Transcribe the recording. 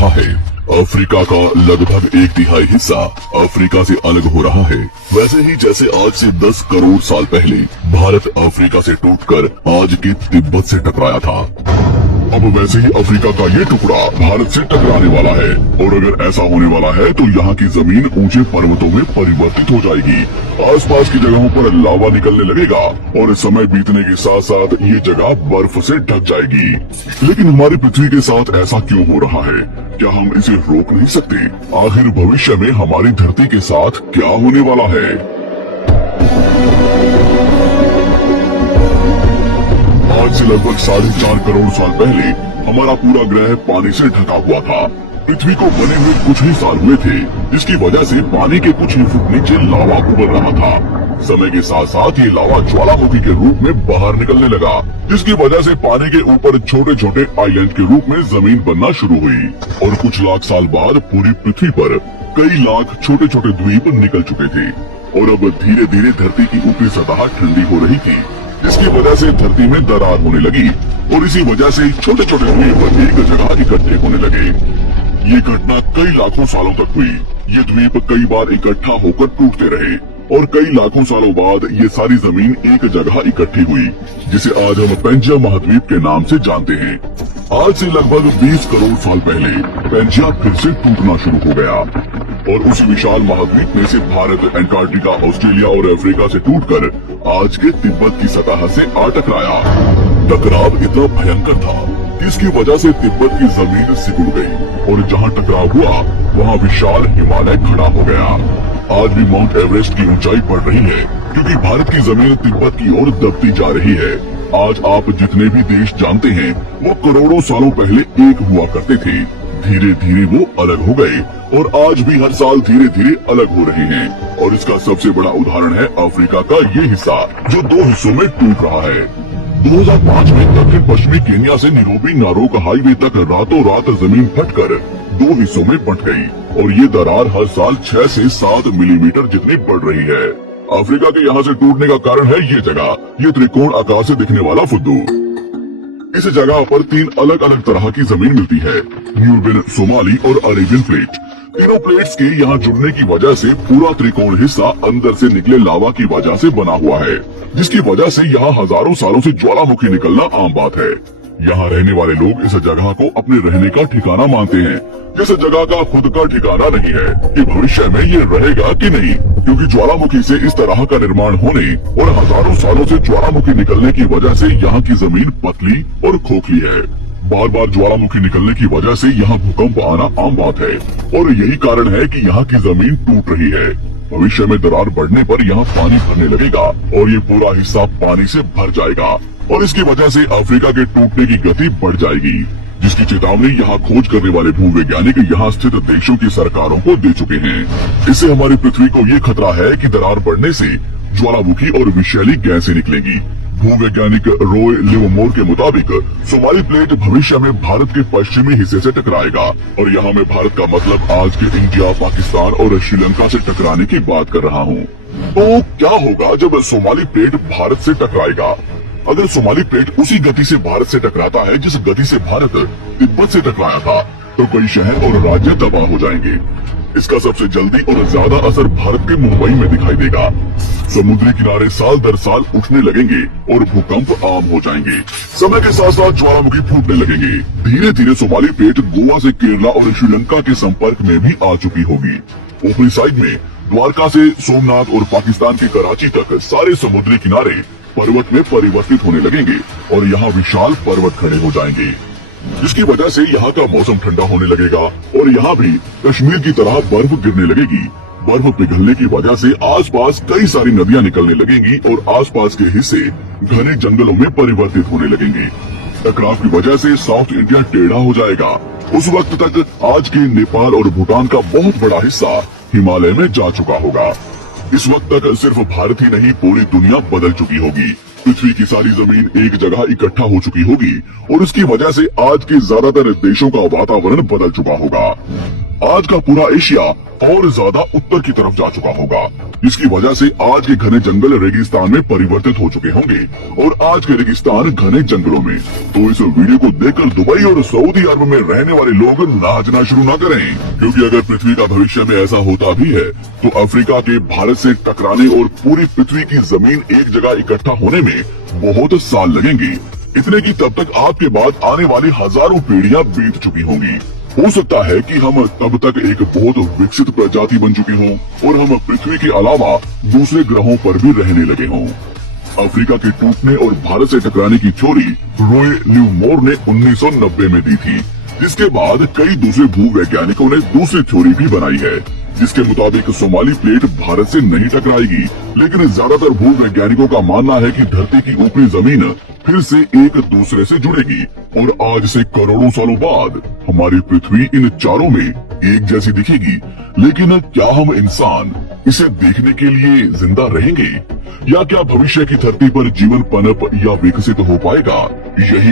रहा है। अफ्रीका का लगभग 1/3 हिस्सा अफ्रीका से अलग हो रहा है। वैसे ही जैसे आज से 10 करोड़ साल पहले भारत अफ्रीका से टूटकर आज के तिब्बत से टकराया था, अब वैसे ही अफ्रीका का ये टुकड़ा भारत से टकराने वाला है। और अगर ऐसा होने वाला है तो यहाँ की जमीन ऊंचे पर्वतों में परिवर्तित हो जाएगी। आसपास की जगहों पर लावा निकलने लगेगा और समय बीतने के साथ साथ ये जगह बर्फ से ढक जाएगी। लेकिन हमारी पृथ्वी के साथ ऐसा क्यों हो रहा है? क्या हम इसे रोक नहीं सकते? आखिर भविष्य में हमारी धरती के साथ क्या होने वाला है? आज से लगभग 4.5 करोड़ साल पहले हमारा पूरा ग्रह पानी से ढका हुआ था। पृथ्वी को बने हुए कुछ ही साल हुए थे, जिसकी वजह से पानी के कुछ ही फुट नीचे लावा उबल रहा था। समय के साथ साथ ये लावा ज्वालामुखी के रूप में बाहर निकलने लगा, जिसकी वजह से पानी के ऊपर छोटे छोटे आइलैंड के रूप में जमीन बनना शुरू हुई। और कुछ लाख साल बाद पूरी पृथ्वी पर कई लाख छोटे छोटे द्वीप निकल चुके थे और अब धीरे धीरे धरती की ऊपरी सतह ठंडी हो रही थी, जिसकी वजह से धरती में दरार होने लगी और इसी वजह से छोटे छोटे द्वीप एक जगह इकट्ठे होने लगे। ये घटना कई लाखों सालों तक हुई। ये द्वीप कई बार इकट्ठा होकर टूटते रहे और कई लाखों सालों बाद ये सारी जमीन एक जगह इकट्ठी हुई, जिसे आज हम पेंजिया महाद्वीप के नाम से जानते हैं। आज से लगभग 20 करोड़ साल पहले पेंजिया फिर से टूटना शुरू हो गया और उसी विशाल महाद्वीप में से भारत, अंटार्कटिका, ऑस्ट्रेलिया और अफ्रीका से टूटकर आज के तिब्बत की सतह से आ टकराया। टकराव इतना भयंकर था कि इसकी वजह से तिब्बत की जमीन सिकुड़ गई और जहां टकराव हुआ वहां विशाल हिमालय खड़ा हो गया। आज भी माउंट एवरेस्ट की ऊंचाई बढ़ रही है क्योंकि भारत की जमीन तिब्बत की ओर दबती जा रही है। आज आप जितने भी देश जानते हैं वो करोड़ों सालों पहले एक हुआ करते थे। धीरे धीरे वो अलग हो गए और आज भी हर साल धीरे धीरे अलग हो रहे हैं। और इसका सबसे बड़ा उदाहरण है अफ्रीका का ये हिस्सा जो 2 हिस्सों में टूट रहा है। 2005 में दक्षिण पश्चिमी केन्या से नीरोबी नारोक हाईवे तक रातों रात जमीन फटकर 2 हिस्सों में बंट गई और ये दरार हर साल 6 से 7 मिलीमीटर जितनी बढ़ रही है। अफ्रीका के यहाँ से टूटने का कारण है ये जगह, ये त्रिकोण आकार से दिखने वाला फुद्दू। इस जगह पर 3 अलग अलग तरह की जमीन मिलती है, न्यूबियन, सोमाली और अरेबियन प्लेट। तीनों प्लेट्स के यहाँ जुड़ने की वजह से पूरा त्रिकोण हिस्सा अंदर से निकले लावा की वजह से बना हुआ है, जिसकी वजह से यहाँ हजारों सालों से ज्वालामुखी निकलना आम बात है। यहाँ रहने वाले लोग इस जगह को अपने रहने का ठिकाना मानते हैं, जिस जगह का खुद का ठिकाना नहीं है कि भविष्य में ये रहेगा कि नहीं, क्योंकि ज्वालामुखी से इस तरह का निर्माण होने और हजारों सालों से ज्वालामुखी निकलने की वजह से यहाँ की जमीन पतली और खोखली है। बार बार ज्वालामुखी निकलने की वजह से यहाँ भूकंप आना आम बात है और यही कारण है कि यहाँ की जमीन टूट रही है। भविष्य में दरार बढ़ने पर यहाँ पानी भरने लगेगा और ये पूरा हिस्सा पानी से भर जाएगा और इसकी वजह से अफ्रीका के टूटने की गति बढ़ जाएगी, जिसकी चेतावनी यहाँ खोज करने वाले भूवैज्ञानिक यहाँ स्थित देशों की सरकारों को दे चुके हैं। इससे हमारी पृथ्वी को ये खतरा है कि दरार बढ़ने से ज्वालामुखी और विषैली गैसें निकलेंगी। भूवैज्ञानिक रॉय लिवरमोर के मुताबिक सोमाली प्लेट भविष्य में भारत के पश्चिमी हिस्से से टकराएगा और यहाँ मैं भारत का मतलब आज के इंडिया, पाकिस्तान और श्रीलंका से टकराने की बात कर रहा हूँ। तो क्या होगा जब सोमाली प्लेट भारत से टकराएगा? अगर सोमाली प्लेट उसी गति से भारत से टकराता है जिस गति से भारत तिब्बत से टकराया था, तो कई शहर और राज्य तबाह हो जाएंगे। इसका सबसे जल्दी और ज्यादा असर भारत के मुंबई में दिखाई देगा। समुद्री किनारे साल दर साल उठने लगेंगे और भूकंप आम हो जाएंगे। समय के साथ साथ ज्वालामुखी फूटने लगेंगे। धीरे धीरे सोमाली प्लेट गोवा से केरला और श्रीलंका के संपर्क में भी आ चुकी होगी। ऊपरी साइड में द्वारका से सोमनाथ और पाकिस्तान के कराची तक सारे समुद्री किनारे पर्वत में परिवर्तित होने लगेंगे और यहाँ विशाल पर्वत खड़े हो जाएंगे, जिसकी वजह से यहाँ का मौसम ठंडा होने लगेगा और यहाँ भी कश्मीर की तरह बर्फ गिरने लगेगी। बर्फ पिघलने की वजह से आसपास कई सारी नदियाँ निकलने लगेंगी और आसपास के हिस्से घने जंगलों में परिवर्तित होने लगेंगे। टकराव की वजह से साउथ इंडिया टेढ़ा हो जाएगा। उस वक्त तक आज के नेपाल और भूटान का बहुत बड़ा हिस्सा हिमालय में जा चुका होगा। इस वक्त तक सिर्फ भारत ही नहीं पूरी दुनिया बदल चुकी होगी। पृथ्वी की सारी जमीन एक जगह इकट्ठा हो चुकी होगी और इसकी वजह से आज के ज्यादातर देशों का वातावरण बदल चुका होगा। आज का पूरा एशिया और ज्यादा उत्तर की तरफ जा चुका होगा, जिसकी वजह से आज के घने जंगल रेगिस्तान में परिवर्तित हो चुके होंगे और आज के रेगिस्तान घने जंगलों में। तो इस वीडियो को देखकर दुबई और सऊदी अरब में रहने वाले लोग नाचना शुरू न करें, क्योंकि अगर पृथ्वी का भविष्य में ऐसा होता भी है तो अफ्रीका के भारत से टकराने और पूरी पृथ्वी की जमीन एक जगह इकट्ठा होने में बहुत साल लगेंगे। इतने की तब तक आपके बाद आने वाली हजारों पीढ़ियां बीत चुकी होंगी। हो सकता है कि हम तब तक एक बहुत विकसित प्रजाति बन चुके हों और हम पृथ्वी के अलावा दूसरे ग्रहों पर भी रहने लगे हों। अफ्रीका के टूटने और भारत से टकराने की थ्योरी रॉय न्यूमोर ने 1990 में दी थी, जिसके बाद कई दूसरे भूवैज्ञानिकों ने दूसरी थ्योरी भी बनाई है, जिसके मुताबिक सोमाली प्लेट भारत से नहीं टकराएगी। लेकिन ज्यादातर भूवैज्ञानिकों का मानना है कि धरती की ऊपरी जमीन फिर से एक दूसरे से जुड़ेगी और आज से करोड़ों सालों बाद हमारी पृथ्वी इन चारों में एक जैसी दिखेगी। लेकिन क्या हम इंसान इसे देखने के लिए जिंदा रहेंगे, या क्या भविष्य की धरती पर जीवन पनप या विकसित हो पाएगा? यही